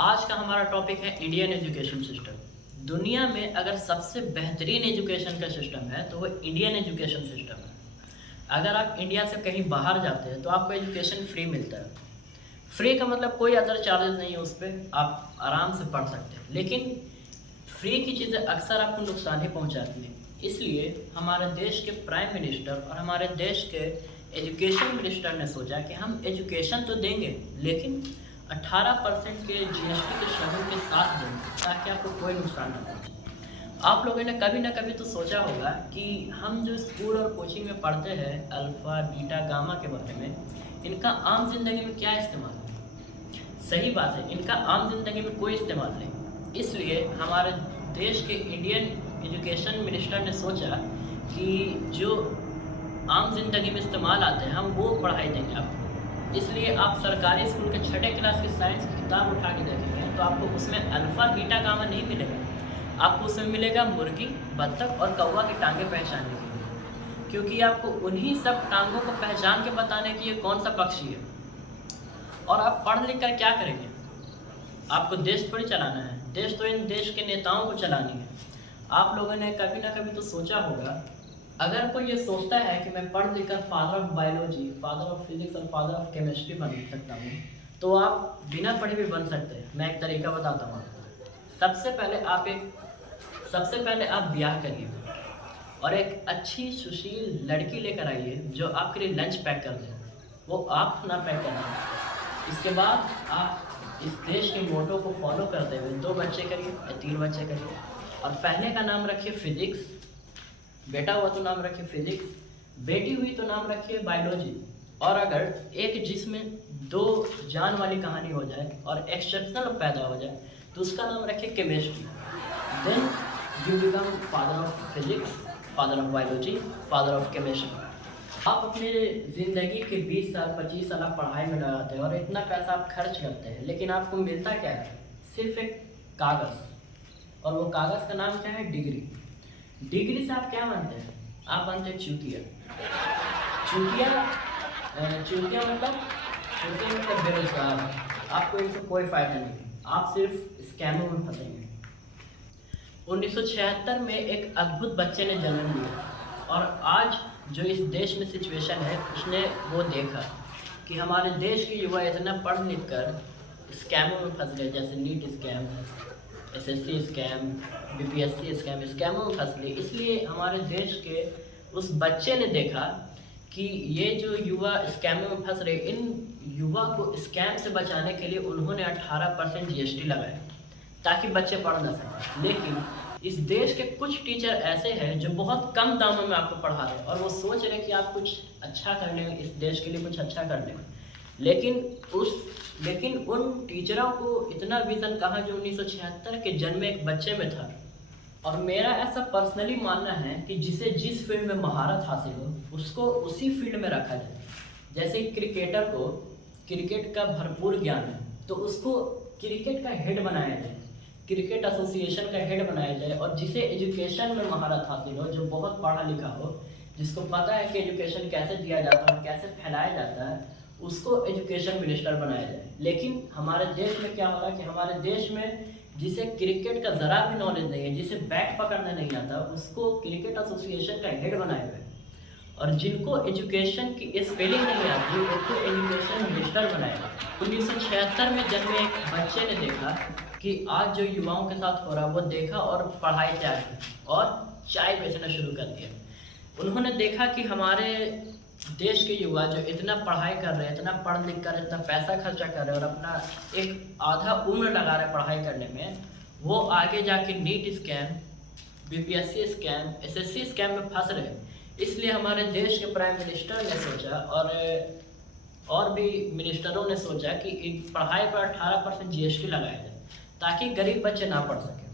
आज का हमारा टॉपिक है इंडियन एजुकेशन सिस्टम। दुनिया में अगर सबसे बेहतरीन एजुकेशन का सिस्टम है तो वो इंडियन एजुकेशन सिस्टम है। अगर आप इंडिया से कहीं बाहर जाते हैं तो आपको एजुकेशन फ्री मिलता है। फ्री का मतलब कोई अदर चार्जेस नहीं है, उस पर आप आराम से पढ़ सकते हैं। लेकिन फ्री की चीज़ें अक्सर आपको नुकसान ही पहुंचाती हैं। इसलिए हमारे देश के प्राइम मिनिस्टर और हमारे देश के एजुकेशन मिनिस्टर ने सोचा कि हम एजुकेशन तो देंगे लेकिन 18% के जीएसटी के श्रमिक के साथ देंगे ताकि आपको कोई नुकसान ना पहुंचे। आप लोगों ने कभी ना कभी तो सोचा होगा कि हम जो स्कूल और कोचिंग में पढ़ते हैं अल्फ़ा बीटा गामा के बारे में, इनका आम जिंदगी में क्या इस्तेमाल है। सही बात है, इनका आम जिंदगी में कोई इस्तेमाल नहीं। इसलिए हमारे देश के इंडियन एजुकेशन मिनिस्टर ने सोचा कि जो आम जिंदगी में इस्तेमाल आते हैं हम वो पढ़ाई देंगे आपको। इसलिए आप सरकारी स्कूल के छठे क्लास की साइंस की किताब उठा के देखेंगे तो आपको उसमें अल्फ़ा बीटा गामा नहीं मिलेगा। आपको उसमें मिलेगा मुर्गी, बत्तख और कौवा की टांगें पहचानने के लिए, क्योंकि आपको उन्हीं सब टांगों को पहचान के बताने की ये कौन सा पक्षी है। और आप पढ़ लिख कर क्या करेंगे? आपको देश थोड़ी चलाना है, देश तो इन देश के नेताओं को चलानी है। आप लोगों ने कभी ना कभी तो सोचा होगा, अगर कोई ये सोचता है कि मैं पढ़ लिख कर father of biology, father of physics और फादर ऑफ केमिस्ट्री बन सकता हूँ, तो आप बिना पढ़े भी बन सकते हैं। मैं एक तरीका बताता हूँ आपको। सबसे पहले आप ब्याह करिए और एक अच्छी सुशील लड़की लेकर आइए जो आपके लिए लंच पैक कर दे। वो आप ना पैक करना। इसके बाद आप इस देश के मोटो को फॉलो करते हुए 2 बच्चे करिए या 3 बच्चे करिए। और पहले का नाम रखिए फिजिक्स, बेटा हुआ तो नाम रखिए फिजिक्स, बेटी हुई तो नाम रखिए बायोलॉजी। और अगर एक जिसमें 2 जान वाली कहानी हो जाए और एक्सेप्शनल पैदा हो जाए तो उसका नाम रखिए chemistry. Then you become father of physics, father of biology, father of chemistry. आप अपने ज़िंदगी के 20 साल 25 साल आप पढ़ाई में लगाते हैं और इतना पैसा आप खर्च करते हैं, लेकिन आपको मिलता क्या है? सिर्फ एक कागज़। और वो कागज़ का नाम क्या है? डिग्री। डिग्री से आप क्या बनते हैं? आप बनते हैं चूतिया। चूतिया मतलब बेरोजगार। आपको इनसे कोई फ़ायदा नहीं, आप सिर्फ स्कैमों में फंसेंगे। 1976 में एक अद्भुत बच्चे ने जन्म लिया और आज जो इस देश में सिचुएशन है उसने वो देखा कि हमारे देश के युवा इतना पढ़ लिख कर स्कैमों में फंस गए, जैसे NEET scam, SSC scam, BPSC स्कैमों में फंस गए। इसलिए हमारे देश के उस बच्चे ने देखा कि ये जो युवा स्कैमों में फंस रहे, इन युवा को स्कैम से बचाने के लिए उन्होंने 18% जीएसटी लगाया ताकि बच्चे पढ़ ना सकें। लेकिन इस देश के कुछ टीचर ऐसे हैं जो बहुत कम दामों में आपको पढ़ा रहे हैं और वो सोच रहे कि आप कुछ अच्छा करने, इस देश के लिए कुछ अच्छा करने। लेकिन उन टीचरों को इतना विज़न कहाँ जो 1976 के जन्मे एक बच्चे में था। और मेरा ऐसा पर्सनली मानना है कि जिसे जिस फील्ड में महारत हासिल हो उसको उसी फील्ड में रखा जाए। जैसे क्रिकेटर को क्रिकेट का भरपूर ज्ञान है तो उसको क्रिकेट का हेड बनाया जाए, क्रिकेट एसोसिएशन का हेड बनाया जाए। और जिसे एजुकेशन में महारत हासिल हो, जो बहुत पढ़ा लिखा हो, जिसको पता है कि एजुकेशन कैसे दिया जाता है, कैसे फैलाया जाता है, उसको एजुकेशन मिनिस्टर बनाया जाए। लेकिन हमारे देश में क्या हो रहा है कि हमारे देश में जिसे क्रिकेट का ज़रा भी नॉलेज नहीं है, जिसे बैट पकड़ने नहीं आता, उसको क्रिकेट एसोसिएशन का हेड बनाया हुआ है। और जिनको एजुकेशन की स्पेलिंग नहीं आती उनको एजुकेशन मिनिस्टर बनाया। 1976 में जन्मे एक बच्चे ने देखा कि आज जो युवाओं के साथ हो रहा वो देखा और पढ़ाई त्याग की और चाय बेचना शुरू कर दिया। उन्होंने देखा कि हमारे देश के युवा जो इतना पढ़ाई कर रहे हैं, इतना पढ़ लिख कर इतना पैसा खर्चा कर रहे हैं और अपना एक आधा उम्र लगा रहे हैं पढ़ाई करने में, वो आगे जाके NEET scam, BPSC scam, SSC scam में फंस रहे हैं। इसलिए हमारे देश के प्राइम मिनिस्टर ने सोचा और भी मिनिस्टरों ने सोचा कि पढ़ाई पर 18% जीएसटी लगाया जाए ताकि गरीब बच्चे ना पढ़ सकें।